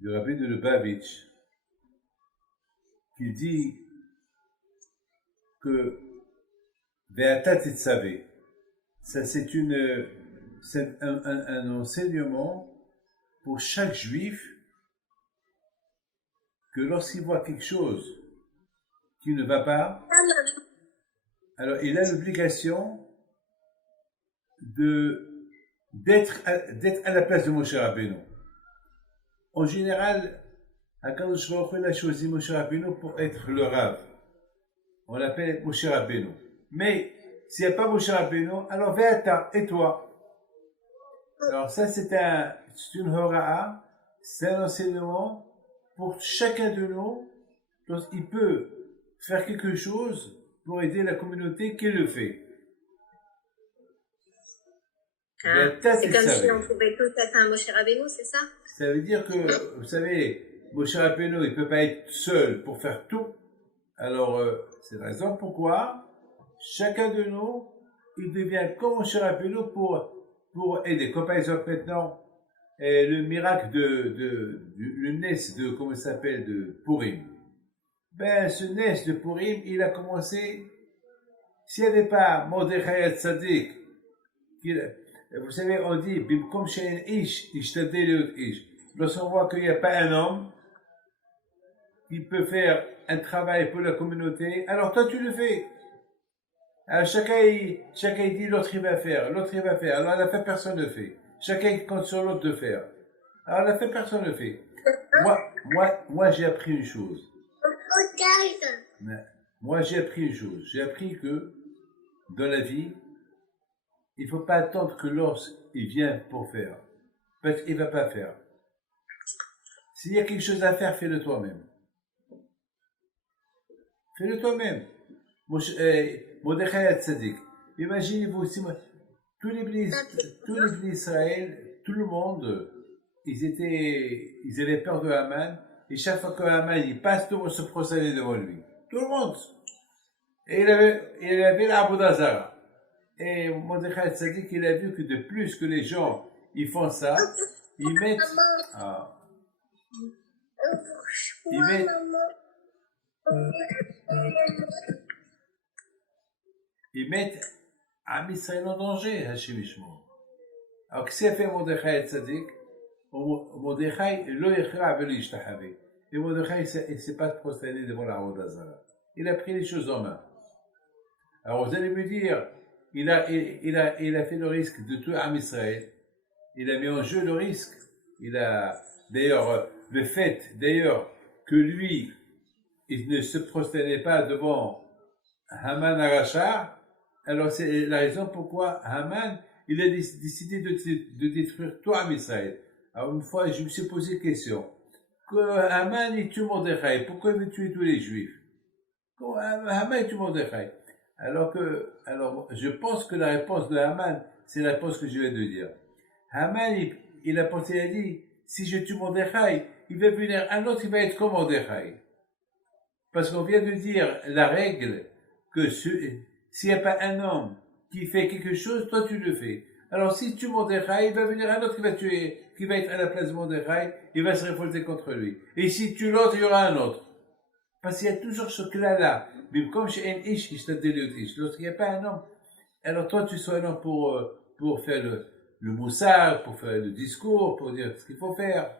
du rabbi de Lubavitch, qui dit que Ve'ata Tetzavé, ça c'est un enseignement pour chaque juif, que lorsqu'il voit quelque chose qui ne va pas, alors il a l'obligation d'être à la place de Moshe Rabbeinu. En général, Akadosh Baruch Hu a choisi Moshe Rabbeinu pour être le Rav. On l'appelle Moshe Rabbeinu. Mais s'il n'y a pas Moshe Rabbeinu, alors Ve'ata, et toi. Alors ça c'est une hora'a, c'est un enseignement pour chacun de nous, lorsqu'il peut faire quelque chose pour aider la communauté qui le fait. C'est comme si on pouvait tous être un Moshe Rabbeinu, c'est ça? Ça veut dire que, vous savez, Moshe Rabbeinu, il ne peut pas être seul pour faire tout. Alors, c'est la raison pourquoi chacun de nous, il devient comme Moshe Rabbeinu pour aider. Comme par exemple maintenant, le miracle le Nes de, comment ça s'appelle, de Purim. Ben, ce Nes de Purim, il a commencé, s'il n'y avait pas Mordechai Tzadik, vous savez, on dit, Bimkom she'en ish, ishtadeh leot ish. Lorsqu'on voit qu'il n'y a pas un homme qui peut faire un travail pour la communauté, alors toi tu le fais. Alors chacun il dit l'autre il va faire, alors à la fin personne ne le fait. Chacun compte sur l'autre de faire. Alors à la fin personne ne le fait. Moi j'ai appris une chose. J'ai appris que dans la vie, il ne faut pas attendre que lorsqu'il vient pour faire. Parce qu'il ne va pas faire. S'il y a quelque chose à faire, fais-le toi-même. Fais-le toi-même. Mordechai Tzadik. Imaginez-vous aussi, tous les bénis d'Israël, tout le monde, ils avaient peur de Haman, et chaque fois que Haman il passe, tout le monde se prosternait devant lui. Tout le monde. Et il avait la Aboudazara. Et Mordechai Tzadik, il a vu que de plus que les gens, ils font ça, ils mettent, ils mettent Am Israël en danger, Hachem Ishmael. Alors, qu'est-ce qu'a fait Mordechai Tzadik? Mordechai, lo yechra velo yishtachavé. Et Mordechai, il ne s'est pas prosterné devant la Avodah. Il a pris les choses en main. Alors, vous allez me dire, il a fait le risque de tuer Am Israël. Il a mis en jeu le risque. D'ailleurs, le fait, que lui, il ne se prosternait pas devant Haman Arachar, alors c'est la raison pourquoi Haman, il a décidé de détruire tout Am Israël. Alors une fois, je me suis posé une question. Que Haman, il tue Mordechai, pourquoi il veut tuer tous les Juifs? Haman, il tue Mordechai. Alors, je pense que la réponse de Haman, c'est la réponse que je viens de dire. Haman, il a pensé, il a dit, si je tue Mordechai, il va venir un autre, il va être comme Mordechai. Parce qu'on vient de dire la règle que s'il n'y a pas un homme qui fait quelque chose, toi tu le fais. Alors si tu Mordechai, il va venir un autre qui va être à la place de Mordechai, il va se révolter contre lui. Et si tu l'autre, il y aura un autre. Parce qu'il y a toujours ce cas-là. Mais comme chez un ish, lorsqu'il n'y a pas un homme, alors toi tu sois un homme pour faire le moussard, pour faire le discours, pour dire ce qu'il faut faire.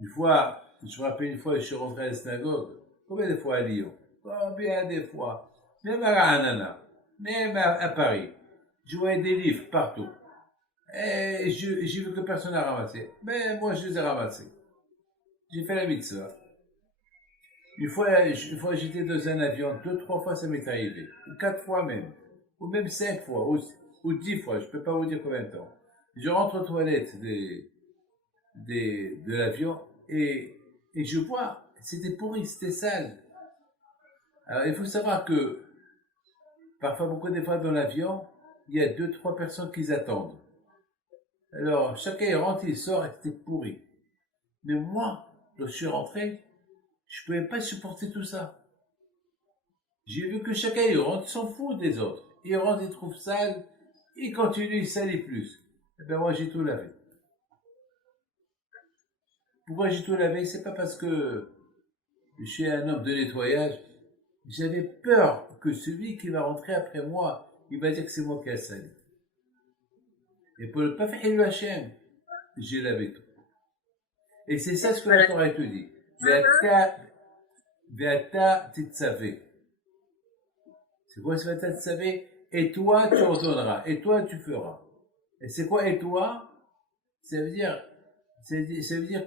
Une fois, je me rappelle une fois, je suis rentré à la synagogue. Combien de fois à Lyon? Combien de fois? Même à Ranana, même à Paris. Je voyais des livres partout. Et j'ai vu que personne n'a ramassé. Mais moi, je les ai ramassés. J'ai fait la mitzvah. Une fois, j'étais dans un avion, 2-3 fois ça m'est arrivé. Ou 4 fois même. Ou même 5 fois. Ou 10 fois. Je ne peux pas vous dire combien de temps. Je rentre aux toilettes de l'avion et je vois, c'était pourri, c'était sale. Alors il faut savoir que parfois, beaucoup de fois dans l'avion, il y a 2-3 personnes qui attendent. Alors chacun rentre, il sort et c'était pourri. Mais moi, quand je suis rentré, je ne pouvais pas supporter tout ça. J'ai vu que chacun il rentre, s'en fout des autres. Il rentre, il trouve sale, il continue, il salit plus. Et bien moi j'ai tout lavé. Pourquoi j'ai tout lavé? C'est pas parce que je suis un homme de nettoyage. J'avais peur que celui qui va rentrer après moi, il va dire que c'est moi qui ai sali. Et pour ne pas faire le Hachem, j'ai lavé tout. Et c'est ça ce que la Torah te dit. Ve'ata titzavé. C'est quoi ce ve'ata titzavé? Et toi, tu ordonneras. Et toi, tu feras. Et c'est quoi et toi? Ça veut dire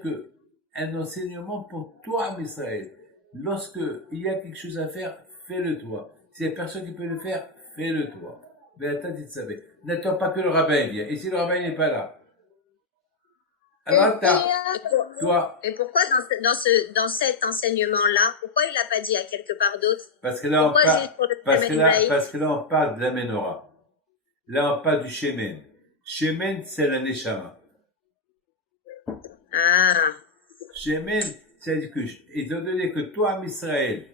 que un enseignement pour toi, Israël. Lorsque il y a quelque chose à faire, fais-le toi. S'il y a personne qui peut le faire, fais-le toi. Ve'ata titzavé. N'attends pas que le rabbin vienne. Et si le rabbin n'est pas là, alors toi. Et pourquoi dans cet enseignement-là, pourquoi il n'a pas dit à quelque part d'autre? Parce que là, on parle de la menorah. Là, on parle du shemen. Shemen, c'est la neshama. Ah. Shemen, c'est-à-dire que, étant donné que toi, Israël,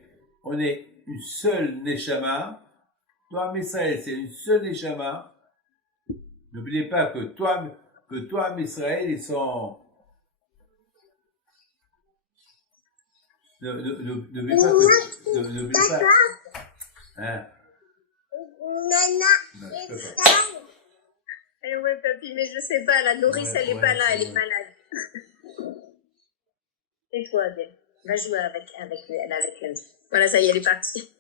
on est une seule neshama, toi, Israël, c'est une seule neshama, n'oubliez pas que toi, Israël, ils sont... N'oublie pas. Hein? Non, je peux pas. Eh ouais, papy, mais je sais pas, la nourrice, elle est pas là, elle est malade. Et toi, Adèle, va jouer avec elle. Voilà, ça y est, elle est partie.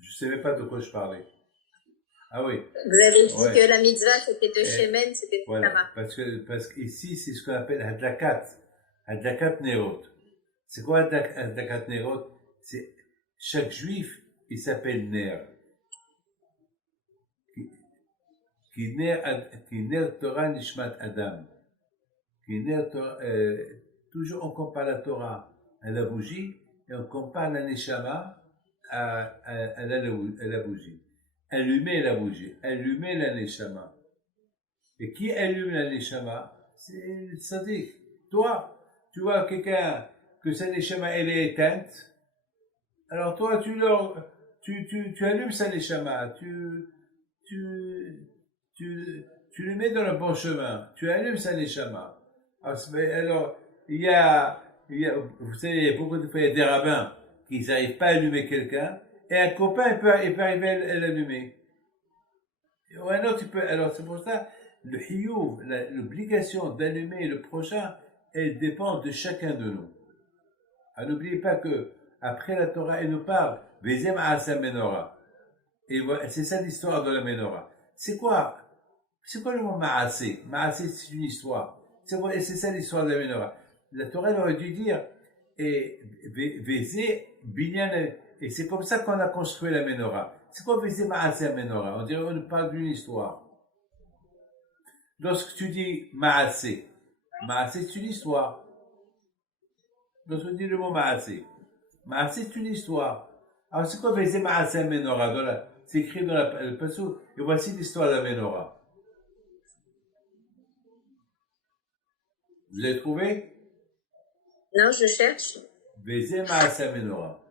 Je savais pas de quoi je parlais. Ah oui. Vous avez dit que la mitzvah, c'était de Shemen, c'était de voilà, parce qu'ici, c'est ce qu'on appelle Hadlakat Nerot. C'est quoi Hadlakat Nerot? C'est chaque juif, il s'appelle Ner. Qui Ner Torah Nishmat Adam. Qui Ner Torah, toujours on compare la Torah à la bougie et on compare la Neshama à la bougie. Allumer la bougie, allumer la neshama. Et qui allume la neshama? C'est le tzaddik. Toi, tu vois quelqu'un que sa neshama elle est éteinte, alors toi tu allumes sa neshama, tu le mets dans le bon chemin, tu allumes sa neshama. Alors il y a, vous savez, il y a beaucoup de fois, il y a des rabbins qui n'arrivent pas à allumer quelqu'un, et un copain, il peut arriver à l'allumer. Ou un autre, il peut. Alors, c'est pour ça, le hiyuv, l'obligation d'allumer le prochain, elle dépend de chacun de nous. Alors, n'oubliez pas que, après la Torah, elle nous parle, Vezem Asa Menorah. Et voilà, c'est ça l'histoire de la Menorah. C'est quoi le mot Maasé? Maasé, c'est une histoire. C'est ça l'histoire de la Menorah. La Torah, elle aurait dû dire, et Vezé, Binyan. Et c'est comme ça qu'on a construit la menorah. C'est quoi Vezé Maasé Menorah? On dirait qu'on nous parle d'une histoire. Lorsque tu dis Maasé, c'est une histoire. Lorsque tu dis le mot Maasé, c'est une histoire. Alors c'est quoi Vezé Maasé Menorah? C'est écrit dans le passage. Et voici l'histoire de la menorah. Vous avez trouvé? Non, je cherche. Vezé Maasé Menorah.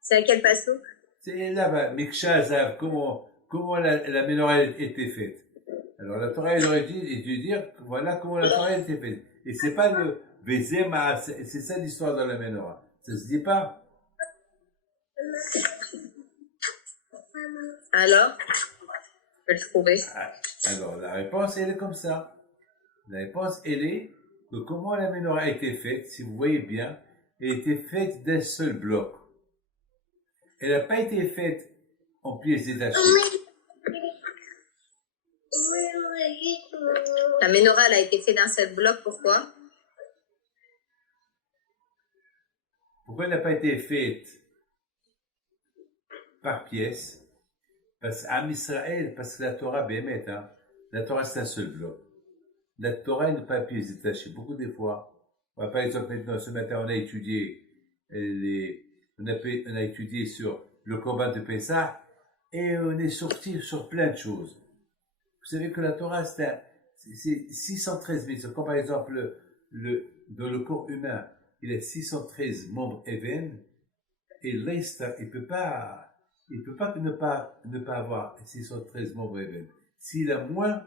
C'est à quel passage? C'est là-bas, Miksha Zav, comment la menorah était faite. Alors la Torah, elle aurait dû dire, voilà comment la Torah était faite. Et c'est pas le Vezé Maasé, c'est ça l'histoire de la menorah. Ça se dit pas. Alors, je peux le trouver. Alors la réponse, elle est comme ça. La réponse, elle est que comment la menorah a été faite, si vous voyez bien, elle était faite d'un seul bloc. Elle n'a pas été faite en pièces détachées. La menorah, elle a été faite d'un seul bloc, pourquoi? Pourquoi elle n'a pas été faite par pièces? Parce qu'Am Israël, parce que la Torah, bémet, hein, la Torah c'est un seul bloc. La Torah n'est pas pièces détachées. Beaucoup de fois, par exemple, maintenant, ce matin, on a étudié on a étudié sur le combat de Pessah et on est sorti sur plein de choses. Vous savez que la Torah, c'est 613 000. Comme par exemple, dans le corps humain, il y a 613 membres even et le reste, il peut pas il ne peut pas ne pas avoir 613 membres événements. S'il a moins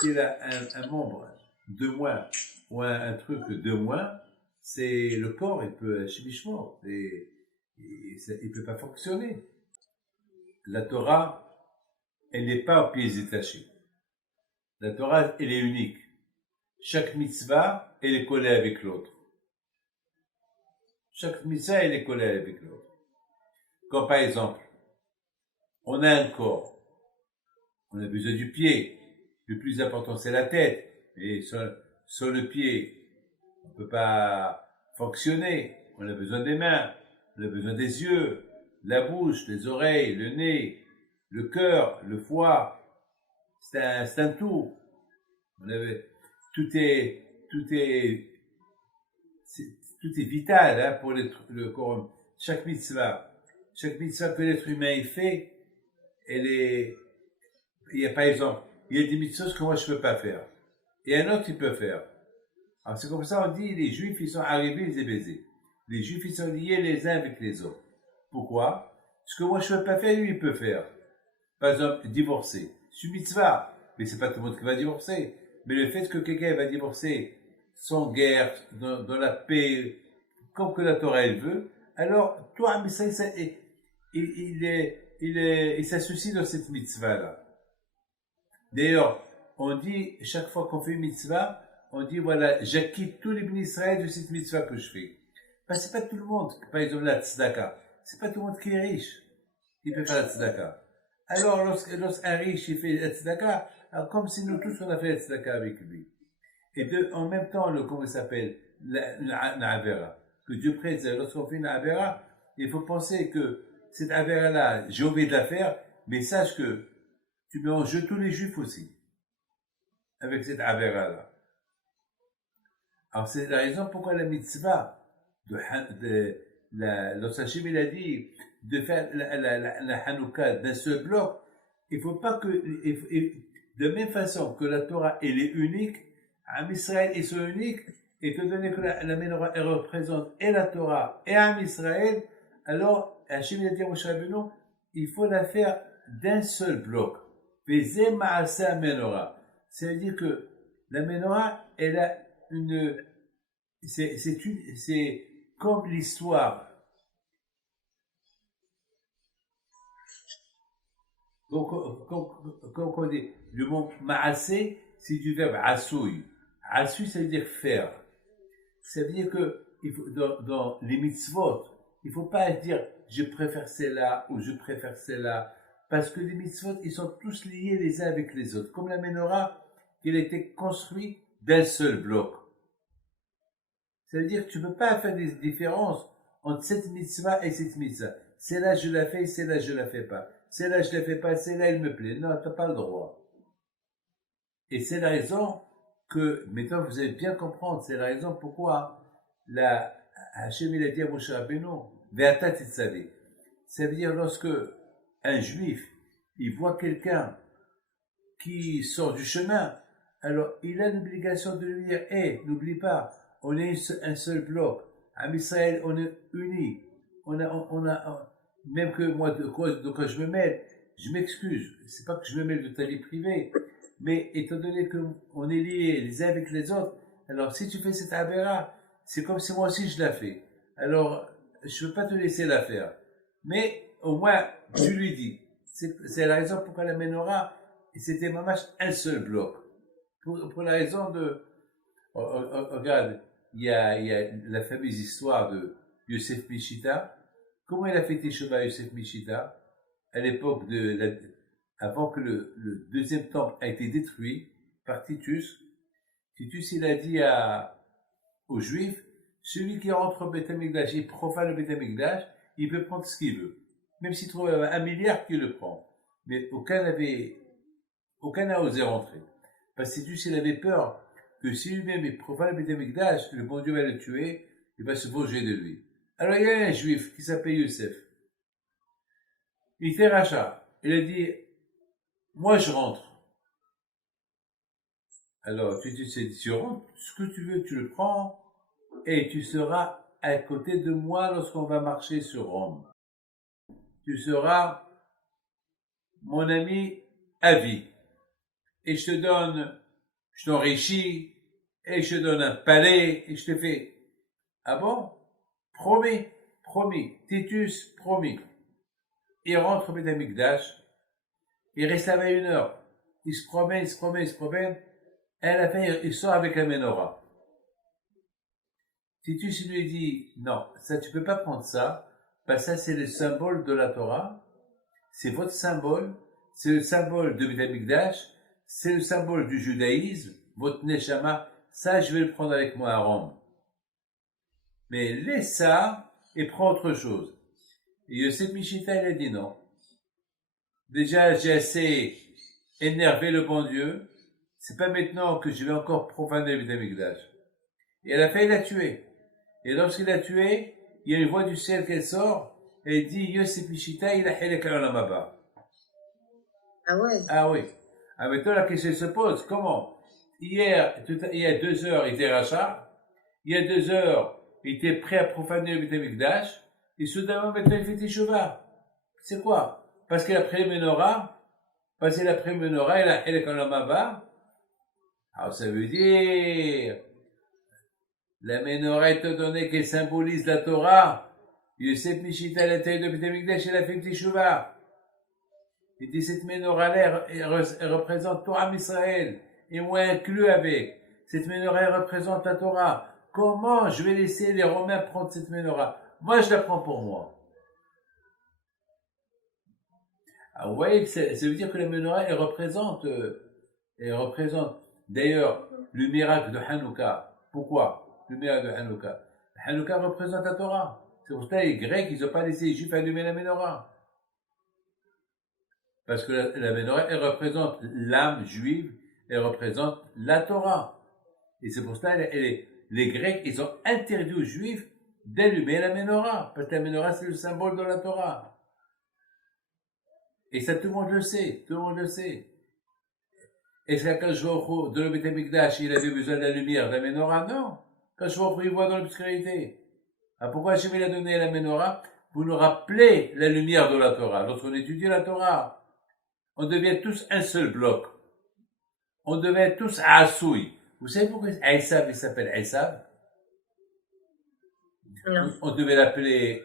s'il a un membre de moins, ou un truc de moins, c'est le corps, il peut, chimiquement, il peut pas fonctionner. La Torah, elle n'est pas aux pieds détachés. La Torah, elle est unique. Chaque mitzvah, elle est collée avec l'autre. Chaque mitzvah, elle est collée avec l'autre. Comme par exemple, on a un corps, on a besoin du pied. Le plus important, c'est la tête. Et sur le pied, on ne peut pas fonctionner. On a besoin des mains, on a besoin des yeux, la bouche, les oreilles, le nez, le cœur, le foie. C'est un tout. Tout est vital hein, pour le corps. Chaque mitzvah que l'être humain fait, il y a par exemple, il y a des mitzvahs que moi je ne peux pas faire. Et un autre il peut faire. Alors c'est comme ça on dit, les juifs ils sont arrivés, ils baisés. Les juifs ils sont liés les uns avec les autres. Pourquoi? Ce que moi je ne peux pas faire, lui il peut faire. Par exemple, divorcer. C'est une mitzvah. Mais c'est pas tout le monde qui va divorcer. Mais le fait que quelqu'un va divorcer sans guerre, dans la paix, comme que la Torah elle veut, alors toi, mais ça il s'associe dans cette mitzvah-là. D'ailleurs, on dit, chaque fois qu'on fait une mitzvah, on dit, voilà, j'acquitte tous les bénis Israël de cette mitzvah que je fais. Parce que c'est pas tout le monde, par exemple la tzedaka, c'est pas tout le monde qui est riche, qui peut faire la tzedaka. Alors, lorsqu'un riche, il fait la tzedaka, alors comme si nous tous, on a fait la tzedaka avec lui. Et en même temps, comment ça s'appelle, la avera, que Dieu préserve. Lorsqu'on fait une avera, il faut penser que cette avera-là, j'ai oublié de la faire, mais sache que tu mets en jeu tous les juifs aussi, avec cette avera-là. Alors, c'est la raison pourquoi la mitzvah, lorsqu'Hachem il a dit de faire la Hanouka d'un seul bloc, il faut pas que, de la même façon que la Torah, elle est unique, Am Israël, ils sont uniques, étant donné que la Menorah, elle représente et la Torah et Am Israël, alors, Hachem il a dit à Moshe Rabbeinu, il faut la faire d'un seul bloc. Vezeh ma'aseh Menorah. C'est-à-dire que la Menorah, elle a c'est comme l'histoire. Comme on dit, le mot ma'aseh, c'est du verbe asouy. Asouy, ça veut dire faire. Ça veut dire que dans les mitzvot, il ne faut pas dire je préfère celle-là ou je préfère celle-là. Parce que les mitzvot, ils sont tous liés les uns avec les autres. Comme la menorah, qui a été construite d'un seul bloc. Ça veut dire que tu ne peux pas faire des différences entre cette mitzvah et cette mitzvah. Celle-là, je la fais, celle-là, je la fais pas. Celle-là, je la fais pas, celle-là, elle me plaît. Non, tu n'as pas le droit. Et c'est la raison que, maintenant, vous allez bien comprendre, c'est la raison pourquoi Hachem, il a dit à Moshe Rabbeinu, Ve'ata titzavi. Ça veut dire lorsque un juif, il voit quelqu'un qui sort du chemin, alors il a l'obligation de lui dire, n'oublie pas, on est un seul bloc. À Israël, on est unis. Même que moi, de quoi je me mêle, je m'excuse. C'est pas que je me mêle de ta vie privée, mais étant donné qu'on est liés les uns avec les autres, alors si tu fais cette avéra, c'est comme si moi aussi je la fais. Alors, je ne veux pas te laisser la faire. Mais au moins, tu lui dis. C'est la raison pourquoi la menorah, c'était mamash un seul bloc. Pour la raison de... regarde, il y a la fameuse histoire de Yosef Mishita. Comment il a fait Teshuvah Yosef Mishita à l'époque avant que le deuxième temple a été détruit par Titus. Titus, il a dit aux Juifs, celui qui rentre au Beth Amikdash, il profane le Beth Amikdash, il peut prendre ce qu'il veut. Même s'il trouve 1 milliard, qu'il le prend. Mais aucun n'a osé rentrer. Parce que Titus, il avait peur que si lui-même il profane le Beth Amikdash, le bon Dieu va le tuer, il va se venger de lui. Alors il y a un Juif qui s'appelle Yosef. Il fait rachat. Il a dit, moi je rentre. Alors tu rentres, ce que tu veux, tu le prends, et tu seras à côté de moi lorsqu'on va marcher sur Rome. tu seras mon ami à vie. Et je t'enrichis, et je te donne un palais, et je te fais. Ah bon? Promis, promis. Titus, promis. Il rentre au Beth Amikdash, il reste là-bas 1 heure. Il se promène, il se promène, il se promène. Et à la fin, il sort avec la menorah. Titus lui dit, non, ça tu peux pas prendre ça, parce que ça c'est le symbole de la Torah, c'est votre symbole, c'est le symbole de Beth Amikdash, c'est le symbole du judaïsme, votre neshama, ça je vais le prendre avec moi à Rome. Mais laisse ça et prends autre chose. Et Yosef Mishita, il a dit non. Déjà, j'ai assez énervé le bon Dieu, c'est pas maintenant que je vais encore profaner le Beth Amikdash. Et à la fin, il l'a tué. Et lorsqu'il l'a tué, il y a une voix du ciel qui sort, et il dit, Yosef Mishita, il a Helek Olam Haba. Ah ouais. Ah oui. Ah, maintenant, la question se pose, comment? Hier, il y a 2 heures, il était rachat. Il y a 2 heures, il était prêt à profaner le Beth Amikdash. Et soudainement, maintenant, il fait Teshuvah. C'est quoi? Parce qu'il a pris le menorah. Parce qu'il a pris le menorah, il a Helek Olam Haba. Alors, ça veut dire, la menorah étant donné qu'elle symbolise la Torah, Yosef Mishita, à l'intérieur de Beth Amikdash, il a fait Teshuvah. Il dit, cette menorah-là, elle représente Torah Israël, et moi inclus avec. Cette menorah, elle représente la Torah. Comment je vais laisser les Romains prendre cette menorah? Moi, je la prends pour moi. Ah, vous voyez, ça veut dire que la menorah, elle représente, d'ailleurs, le miracle de Hanouka. Pourquoi? Le miracle de Hanouka. Hanouka représente la Torah. C'est pour ça que les Grecs, ils n'ont pas laissé les Juifs allumer la menorah. Parce que la menorah, elle représente l'âme juive, elle représente la Torah. Et c'est pour ça que les Grecs, ils ont interdit aux Juifs d'allumer la menorah. Parce que la menorah, c'est le symbole de la Torah. Et ça, tout le monde le sait. Tout le monde le sait. Est-ce qu'Akadosh Baruch Hu, de l'Beth Amikdash, il avait besoin de la lumière de la menorah? Non. Akadosh Baruch Hu, il voit dans l'obscurité. Alors pourquoi Hachem il a donné la menorah? Pour nous rappeler la lumière de la Torah. Lorsqu'on étudie la Torah, on devient tous un seul bloc. On devient tous Assoui. Vous savez pourquoi Aïssav, il s'appelle Aïssav? On devait l'appeler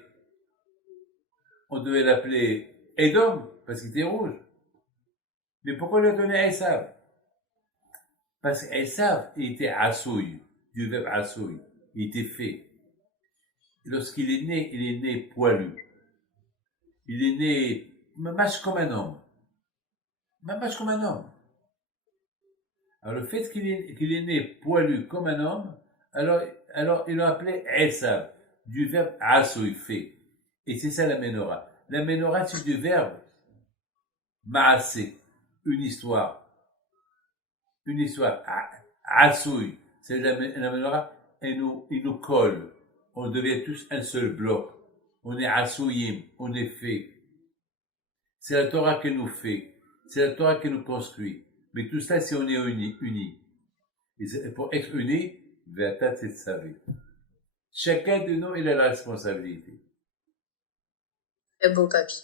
Edom, parce qu'il était rouge. Mais pourquoi il a donné Aïssav? Parce qu'Aïssav, il était Assoui, du verbe Assoui. Il était fait. Lorsqu'il est né, il est né poilu. Il est né, mamache comme un homme. Mamache comme un homme. Alors le fait qu'il est né poilu comme un homme, alors il l'a appelé Esav, du verbe Asoui, fait. Et c'est ça la menorah. La menorah, c'est du verbe Maasé, une histoire. Une histoire. Asoui, c'est la menorah, il nous colle. On devient tous un seul bloc. On est Asouyim, on est fait. C'est la Torah qui nous fait. C'est la Torah qui nous construit. Mais tout ça, c'est on est unis. Et pour être unis, Ve'ata Tetzavé. Chacun de nous, il a la responsabilité. C'est beau, papy.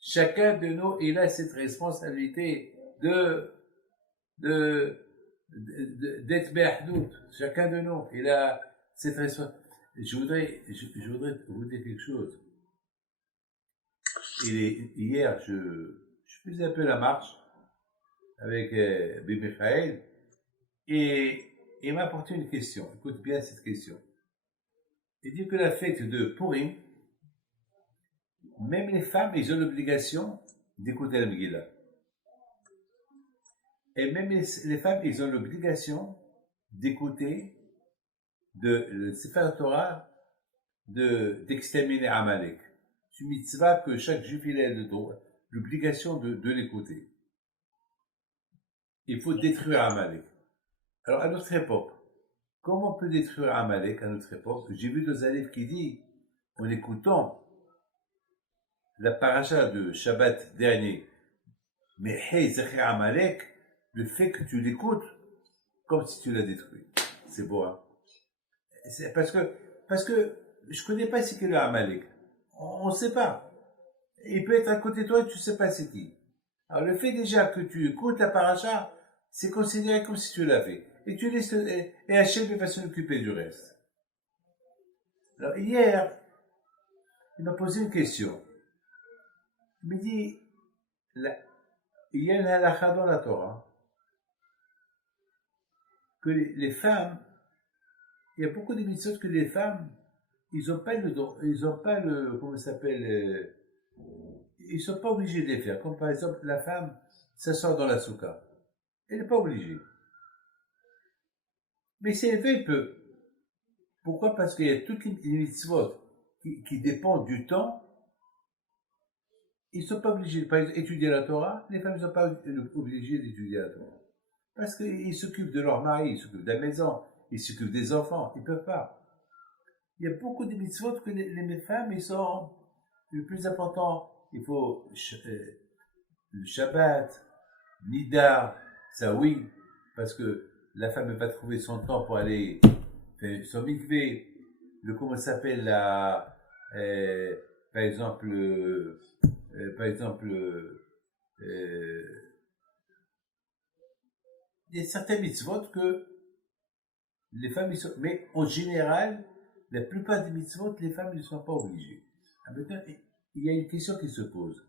Chacun de nous, il a cette responsabilité d'être Be'ahdout. Chacun de nous, il a cette responsabilité. Je voudrais vous dire quelque chose. Hier, je faisais un peu la marche avec Bibi Michael, et il m'a apporté une question. Écoute bien cette question. Il dit que la fête de Purim, même les femmes, ils ont l'obligation d'écouter la Megillah. Et même les femmes, ils ont l'obligation d'écouter le Sefer Torah d'exterminer Amalek. C'est une mitzvah que chaque juif il a l'obligation de l'écouter. Il faut détruire Amalek. Alors, à notre époque, comment on peut détruire Amalek à notre époque? J'ai vu dans un livre qui dit, en écoutant la paracha de Shabbat dernier, mais hey, Zachir Amalek, le fait que tu l'écoutes, comme si tu l'as détruit. C'est beau, hein? C'est parce que je connais pas ce qu'est le Amalek. On ne sait pas. Il peut être à côté de toi et tu ne sais pas c'est qui. Alors le fait déjà que tu écoutes la paracha, c'est considéré comme si tu l'avais. Et tu laisses, et Hachem va s'en occuper du reste. Alors hier, il m'a posé une question. Il me dit, il y a une halakha dans la Torah, que les femmes, il y a beaucoup de mitzvot que les femmes, ils n'ont pas le, comment ça s'appelle, ils sont pas obligés de les faire. Comme par exemple, la femme s'asseoir dans la soukha. Elle n'est pas obligée. Mais si elle veut, elle peut. Pourquoi? Parce qu'il y a toutes les mitzvot qui dépendent du temps. Ils ne sont pas obligés. Par exemple, étudier la Torah, les femmes ne sont pas obligées d'étudier la Torah. Parce qu'ils s'occupent de leur mari, ils s'occupent de la maison, ils s'occupent des enfants. Ils ne peuvent pas. Il y a beaucoup de mitzvot que les femmes, ils sont le plus important. Il faut le Shabbat, Nida, ça oui, parce que la femme va trouver son temps pour aller faire son mikvé, comment ça s'appelle là, par exemple, il y a certains mitzvot que les femmes, mais en général, la plupart des mitzvot, les femmes ne sont pas obligées. Maintenant, il y a une question qui se pose.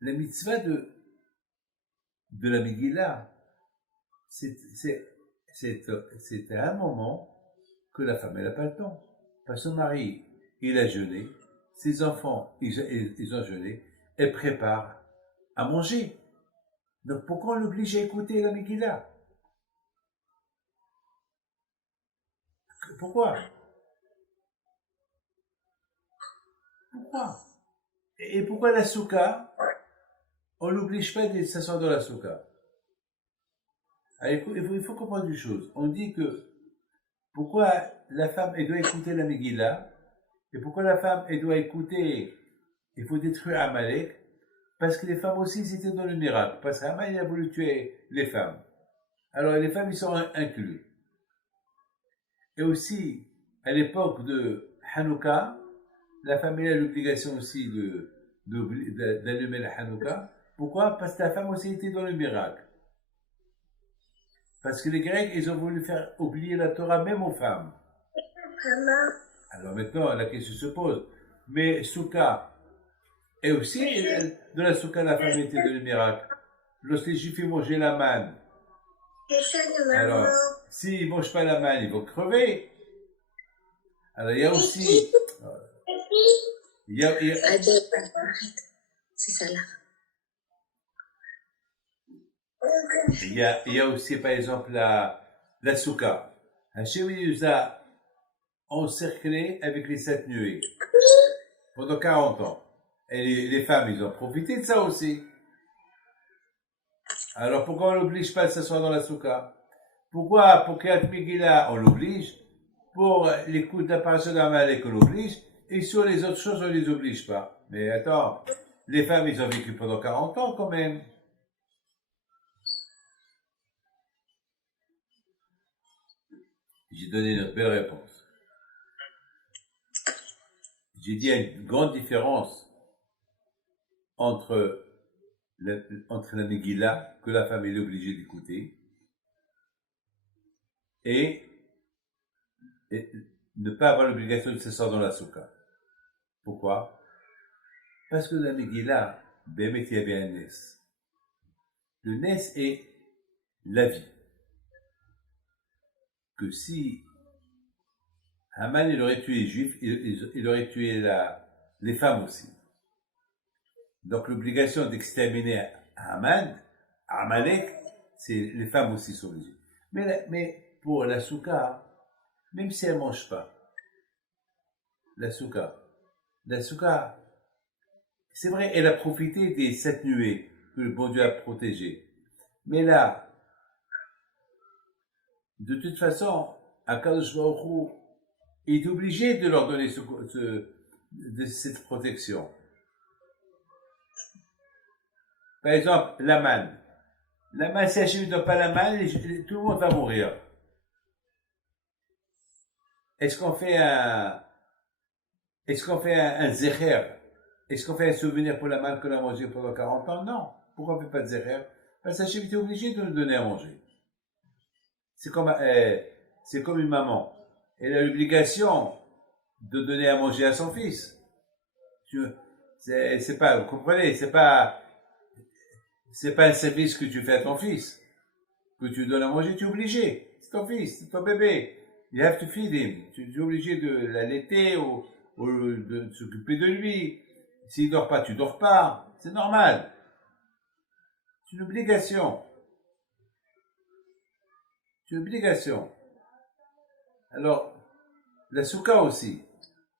La mitzvah de la Megillah, c'est à un moment que la femme, elle n'a pas le temps. Parce que son mari, il a jeûné, ses enfants, ils ont jeûné, elle prépare à manger. Donc pourquoi on l'oblige à écouter la Megillah? Pourquoi? Et pourquoi la soukha? On l'oblige pas de s'asseoir dans la soukha. Alors, il faut comprendre une chose. On dit que pourquoi la femme, elle doit écouter la Megillah, et pourquoi la femme, elle doit écouter, il faut détruire Amalek, parce que les femmes aussi, c'était dans le miracle. Parce qu'Amalek a voulu tuer les femmes. Alors les femmes, ils sont inclus. Et aussi, à l'époque de Hanouka, la femme, elle a l'obligation aussi d'allumer la Hanouka. Pourquoi? Parce que la femme aussi était dans le miracle. Parce que les Grecs, ils ont voulu faire oublier la Torah même aux femmes. Alors maintenant, la question se pose. Mais Souka, et aussi, dans la Souka, la femme était dans le miracle. Lorsque les Juifs mangeaient la manne, alors, s'ils ne mangent pas la manne, ils vont crever. Alors, il y a aussi... C'est ça là. Il y a aussi, par exemple, la Souka. Hachem nous a encerclés avec les 7 nuées pendant 40 ans. Et les femmes, ils ont profité de ça aussi. Alors pourquoi on l'oblige pas à s'asseoir dans la Souka? Pourquoi pour Kriyat Megillah on l'oblige? Pour l'écoute d'apparition d'Amalek on l'oblige? Et sur les autres choses on les oblige pas. Mais attends, les femmes ils ont vécu pendant 40 ans quand même. J'ai donné une belle réponse. J'ai dit il y a une grande différence entre la Megillah, que la femme est obligée d'écouter, et ne pas avoir l'obligation de s'asseoir dans la soukha. Pourquoi? Parce que la Megillah, Bémet il y avait un Nes. Le Nes est la vie. Que si Haman il aurait tué les Juifs, il aurait tué les femmes aussi. Donc l'obligation d'exterminer Haman, Amalek, c'est les femmes aussi sont obligées. Mais pour la soukha, même si elle ne mange pas, la soukha, c'est vrai, elle a profité des 7 nuées que le bon Dieu a protégées. Mais là, de toute façon, Akadosh Baruch Hu est obligé de leur donner cette protection. Par exemple, la manne. La manne, si Hachem ne donne pas la manne, tout le monde va mourir. Est-ce qu'on fait un zecher Est-ce qu'on fait un souvenir pour la manne qu'on a mangée pendant 40 ans? Non. Pourquoi on ne fait pas de zéher? Parce que Hachem était obligé de nous donner à manger. C'est comme une maman. Elle a l'obligation de donner à manger à son fils. C'est pas, vous comprenez, c'est pas un service que tu fais à ton fils. Que tu donnes à manger, tu es obligé. C'est ton fils, c'est ton bébé. You have to feed him. Tu es obligé de l'allaiter ou de s'occuper de lui. S'il dort pas, tu dors pas. C'est normal. C'est une obligation. C'est une obligation. Alors, la souka aussi.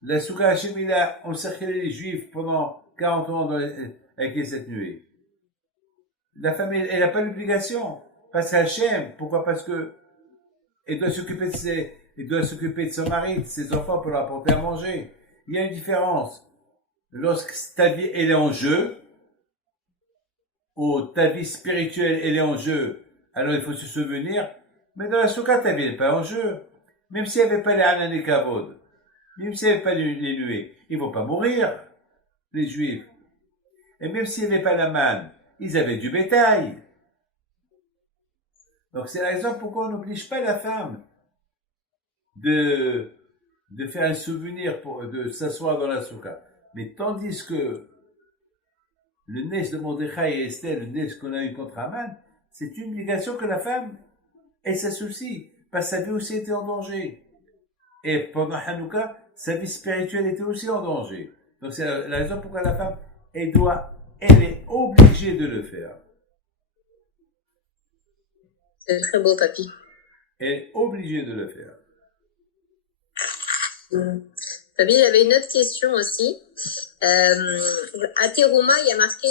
La souka, Hachem, il a encerclé les juifs pendant 40 ans avec cette nuée. La femme, elle n'a pas l'obligation. Parce qu'Hachem, pourquoi? Parce que elle doit s'occuper de son mari, de ses enfants pour leur apporter à manger. Il y a une différence. Lorsque ta vie, elle est en jeu, ou ta vie spirituelle, elle est en jeu, alors il faut se souvenir, mais dans la souka, ta vie n'est pas en jeu. Même s'il n'y avait pas les Hanan et Kavod, même s'il n'y avait pas les nuées, ils ne vont pas mourir, les Juifs. Et même s'il n'y avait pas la manne, ils avaient du bétail. Donc c'est la raison pourquoi on n'oblige pas la femme de faire un souvenir, de s'asseoir dans la souka. Mais tandis que le nez de Mordechai et Esther, le nez qu'on a eu contre Haman, c'est une obligation que la femme ait sa souci, parce que sa vie aussi était en danger. Et pendant Hanouka, sa vie spirituelle était aussi en danger. Donc c'est la raison pourquoi la femme, elle est obligée de le faire. C'est très beau, papy. Elle est obligée de le faire. Papy, j'avais une autre question aussi. À Teruma, il y a marqué,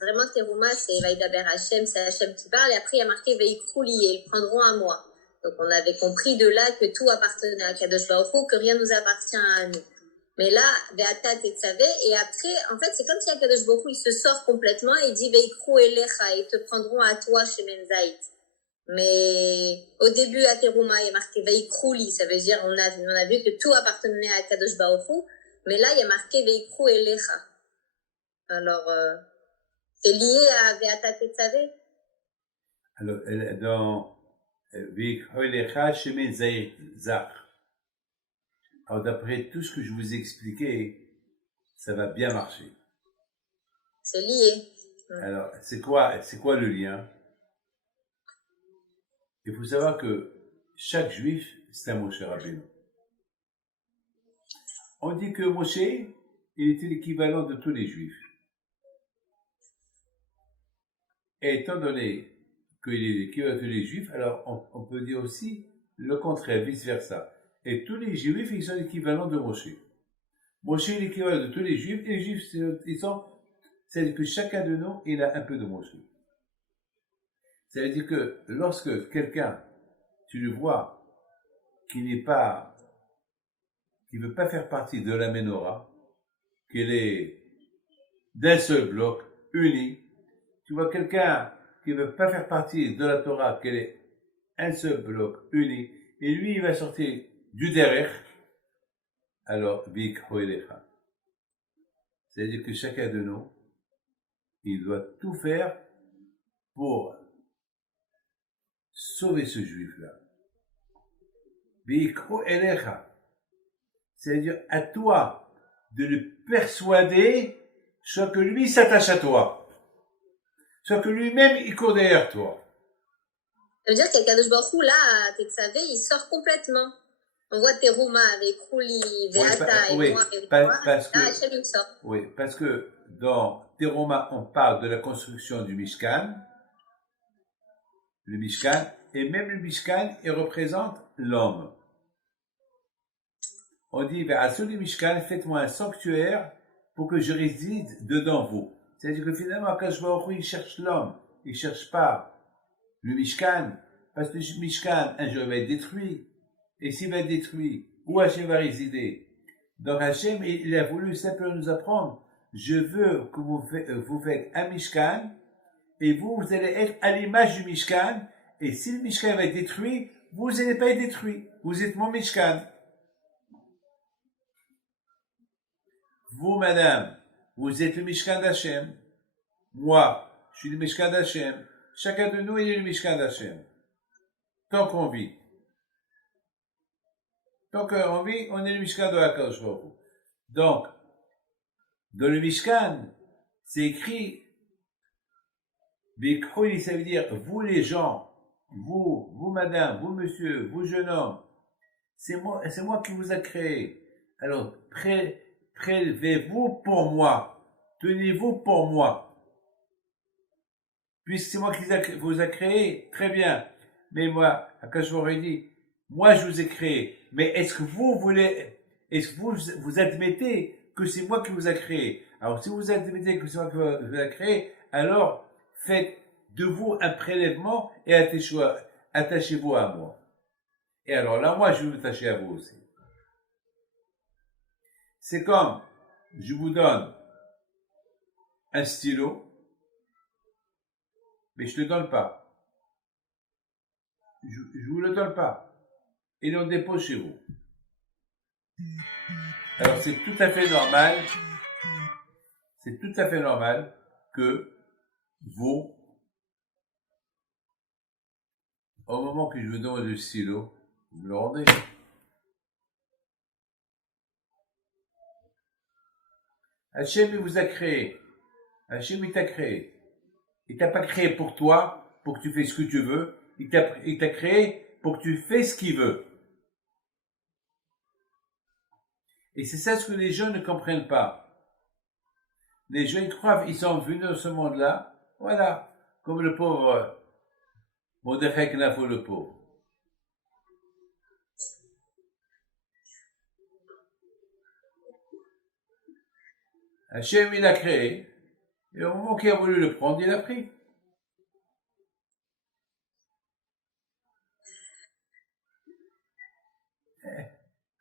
vraiment Teruma, c'est Vaïdaber Hachem, c'est Hachem qui parle, et après il y a marqué Veikrouli, et ils prendront à moi. Donc on avait compris de là que tout appartenait à Kadosh Baruch Hu, que rien nous appartient à nous. Mais là, Beata Tetzavé, et après, en fait, c'est comme si Kadosh Baruch Hu, il se sort complètement et il dit Veikrou Elecha, ils te prendront à toi chez Menzaït. Mais au début, à Teruma, il y a marqué Veikrouli, ça veut dire on a vu que tout appartenait à Kadosh Baruch Hu, mais là, il y a marqué Veikrou Elecha. Alors, c'est lié à Beata Tetzavé? Alors, dans Veikrou Elecha, chez Menzaït, Zach. Alors, d'après tout ce que je vous ai expliqué, ça va bien marcher. C'est lié. Alors, c'est quoi le lien? Il faut savoir que chaque juif, c'est un Moshe Rabbeinu. On dit que Moshe, il était l'équivalent de tous les juifs. Et étant donné qu'il est l'équivalent de tous les juifs, alors on peut dire aussi le contraire, vice-versa. Et tous les juifs, ils sont l'équivalent de Moshe. Moshe est l'équivalent de tous les juifs, et les juifs, c'est-à-dire que chacun de nous, il a un peu de Moshe. Ça veut dire que lorsque quelqu'un, tu le vois, qui ne veut pas faire partie de la Ménorah, qu'elle est d'un seul bloc, uni, tu vois quelqu'un qui ne veut pas faire partie de la Torah, qu'elle est un seul bloc, uni, et lui, il va sortir du derrière, alors, Vik Hoelecha. C'est-à-dire que chacun de nous, il doit tout faire pour sauver ce juif-là. Vik Hoelecha. C'est-à-dire à toi de le persuader, soit que lui s'attache à toi, soit que lui-même il court derrière toi. Ça veut dire qu'Akadosh Baruch Hu, là, à Tetzavé, il sort complètement. On voit Teruma avec Rouli, Veata et moi, et moi. Parce que, Hachem, il sort. Oui, parce que dans Teruma, on parle de la construction du Mishkan, le Mishkan, et même le Mishkan, il représente l'homme. On dit, Ve'asuli Mishkan, faites-moi un sanctuaire pour que je réside dedans vous. C'est-à-dire que finalement, Akadosh Baruch Hu, il cherche l'homme, il cherche pas le Mishkan, parce que le Mishkan, un jour, va être détruit. Et s'il va être détruit, où Hachem va résider? Donc Hachem, il a voulu simplement nous apprendre, je veux que vous faites un Mishkan, et vous allez être à l'image du Mishkan, et si le Mishkan va être détruit, vous n'allez pas être détruit. Vous êtes mon Mishkan. vous, madame, vous êtes le Mishkan d'Hachem. Moi, je suis le Mishkan d'Hachem. Chacun de nous est le Mishkan d'Hachem. Tant qu'on vit. Tant qu'on vit, on est le Mishkan de Hakadosh Baruch Hu. Donc, dans le Mishkan, c'est écrit Bikhouli, ça veut dire vous les gens, vous madame, vous monsieur, vous jeune homme, c'est moi qui vous a créé. Alors, prélevez-vous pour moi, tenez-vous pour moi. Puisque c'est moi qui vous a créé, très bien. Mais moi, quand je vous aurais dit, moi je vous ai créé, mais est-ce que vous admettez que c'est moi qui vous a créé? Alors, si vous admettez que c'est moi qui vous a créé, alors faites de vous un prélèvement et attachez-vous à moi. Et alors là, moi, je vais m'attacher à vous aussi. C'est comme, je vous donne un stylo, mais je ne te donne pas. Je vous le donne pas. Et l'on dépose chez vous. Alors c'est tout à fait normal que vous, au moment que je vous donne le stylo, vous me le rendez. Hachem, il vous a créé. Hachem, il t'a créé. Il t'a pas créé pour toi, pour que tu fais ce que tu veux. Il t'a créé pour que tu fais ce qu'il veut. Et c'est ça ce que les gens ne comprennent pas. Les gens, ils croient, ils sont venus dans ce monde-là, voilà, comme le pauvre Mordechai Knafo, le pauvre. Hachem, il l'a créé, et au moment qu'il a voulu le prendre, il l'a pris.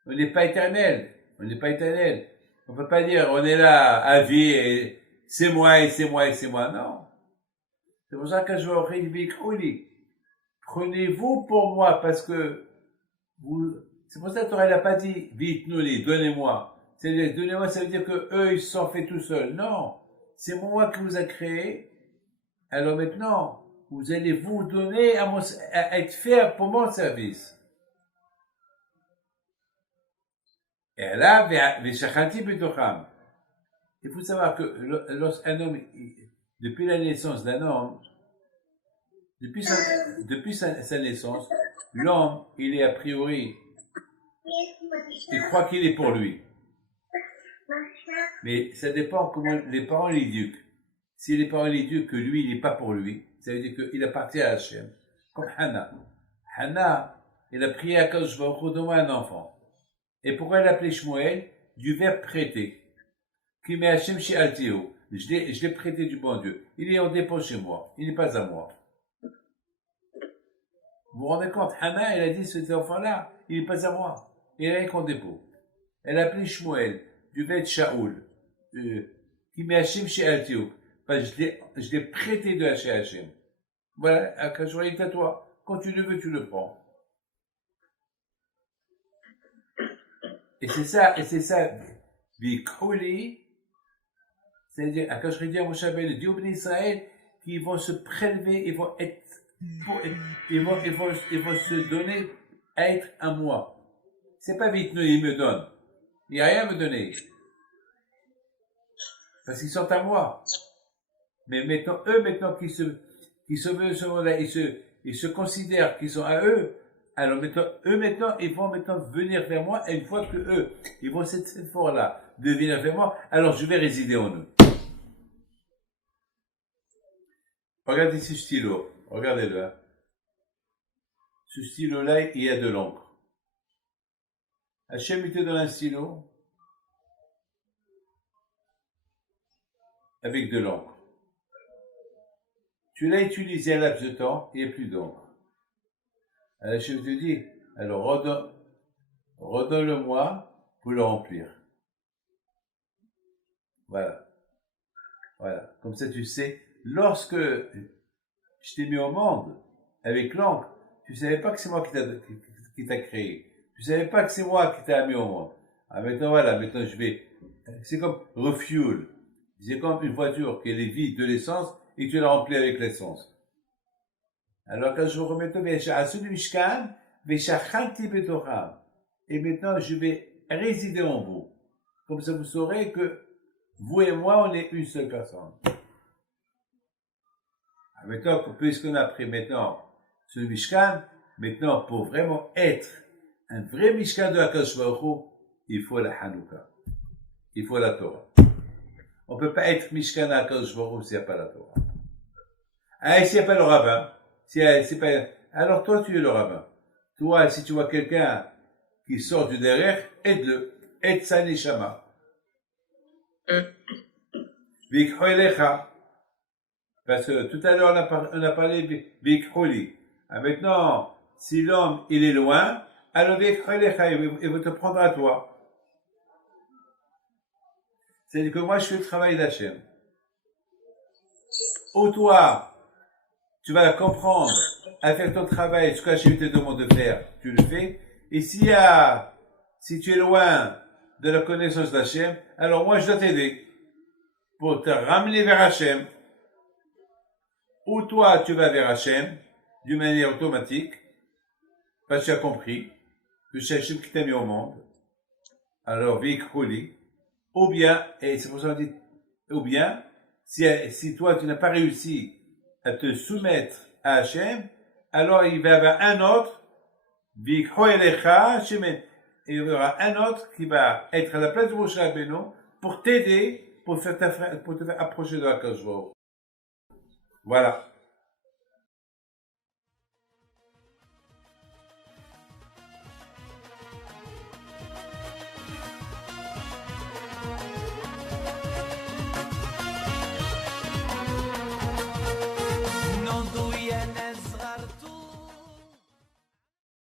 On n'est pas éternel. On n'est pas éternel. On ne peut pas dire, on est là à vie et c'est moi et c'est moi et c'est moi. Non. C'est pour ça que je vous dis, prenez-vous pour moi parce que c'est pour ça que Torah n'a pas dit, vite, nous les, donnez-moi. C'est-à-dire, donnez-moi, ça veut dire que eux, ils se sont fait tout seuls. Non. C'est moi qui vous a créé. Alors maintenant, vous allez vous donner à être fiers pour mon service. Et là, il faut savoir que lorsqu'un homme, depuis la naissance d'un homme, depuis sa naissance, l'homme, il est a priori, il croit qu'il est pour lui. Mais ça dépend comment les parents l'éduquent. Si les parents l'éduquent que lui, il n'est pas pour lui, ça veut dire qu'il appartient à Hachem. Comme Hannah. Hannah, elle a prié à Kadosh Baruch Hu, donne-moi un enfant. Et pourquoi elle l'appelait Shmuel? Du verbe prêter. Qui met Hachem chez Altio. Je l'ai prêté du bon Dieu. Il est en dépôt chez moi. Il n'est pas à moi. Vous vous rendez compte? Hannah, elle a dit, cet enfant-là, il n'est pas à moi. Il est en dépôt. Elle a appelé Shmuel, du verbe Shaoul. Qui met Hachem chez Altio. Parce que je l'ai prêté de Hachem. Voilà, quand je est à toi. Quand tu le veux, tu le prends. Et c'est ça, Bikhouli, c'est-à-dire, quand je dis à Moshe Rabbeinu, le Dieu d'Israël, qui vont se prélever, ils vont se donner à être à moi. C'est pas vite, nous, ils me donnent. Il n'y a rien à me donner. Parce qu'ils sont à moi. Mais maintenant qui se veulent ce monde-là, ils se considèrent qu'ils sont à eux. Alors maintenant, ils vont venir vers moi, et une fois que eux, ils vont cet effort-là de venir vers moi, alors je vais résider en eux. Regardez ce stylo, regardez-le. Hein. Ce stylo-là, il y a de l'encre. Hachem, il te donne un stylo avec de l'encre. Tu l'as utilisé un laps de temps, il n'y a plus d'encre. Alors je te dis, alors redonne-le-moi pour le remplir. Voilà. Voilà. Comme ça, tu sais, lorsque je t'ai mis au monde avec l'encre, tu savais pas que c'est moi qui t'a créé. Tu savais pas que c'est moi qui t'a mis au monde. Ah, maintenant, voilà, maintenant je vais, c'est comme refuel. C'est comme une voiture qui est vide de l'essence et tu la remplis avec l'essence. Alors quand je vous remets tout, et maintenant je vais résider en vous. Comme ça vous saurez que vous et moi, on est une seule personne. Maintenant, puisqu'on a pris maintenant ce Mishkan, maintenant pour vraiment être un vrai Mishkan de HaKadosh Baruch Hu, il faut la Hanouka. Il faut la Torah. On ne peut pas être Mishkan à HaKadosh Baruch Hu s'il n'y a pas la Torah. Ah, s'il n'y a pas le rabbin, c'est pas, alors toi tu es le rabbin. Toi, si tu vois quelqu'un qui sort du derrière, aide-le. Aide sa neshama. Vikho elecha. Parce que tout à l'heure, on a parlé Vikholi. Maintenant, si l'homme, il est loin, alors Vikho elecha, il va te prendre à toi. C'est-à-dire que moi, je fais le travail d'Hachem. Ou toi, tu vas comprendre à faire ton travail, ce qu'Hachem te demande de faire, tu le fais. Et si tu es loin de la connaissance d'Hachem, alors moi, je dois t'aider pour te ramener vers Hachem. Ou toi, tu vas vers Hachem, d'une manière automatique, parce que tu as compris que c'est Hachem qui t'a mis au monde. Alors, Vikholi. Ou bien, et c'est pour ça qu'on dit, ou bien, si toi, tu n'as pas réussi à te soumettre à Hachem, alors il va y avoir un autre, Vikhoi Elecha, et il y aura un autre qui va être à la place de Moshe Rabbeinu pour t'aider, pour te faire approcher de la Kadosh Baruch Hu. Voilà.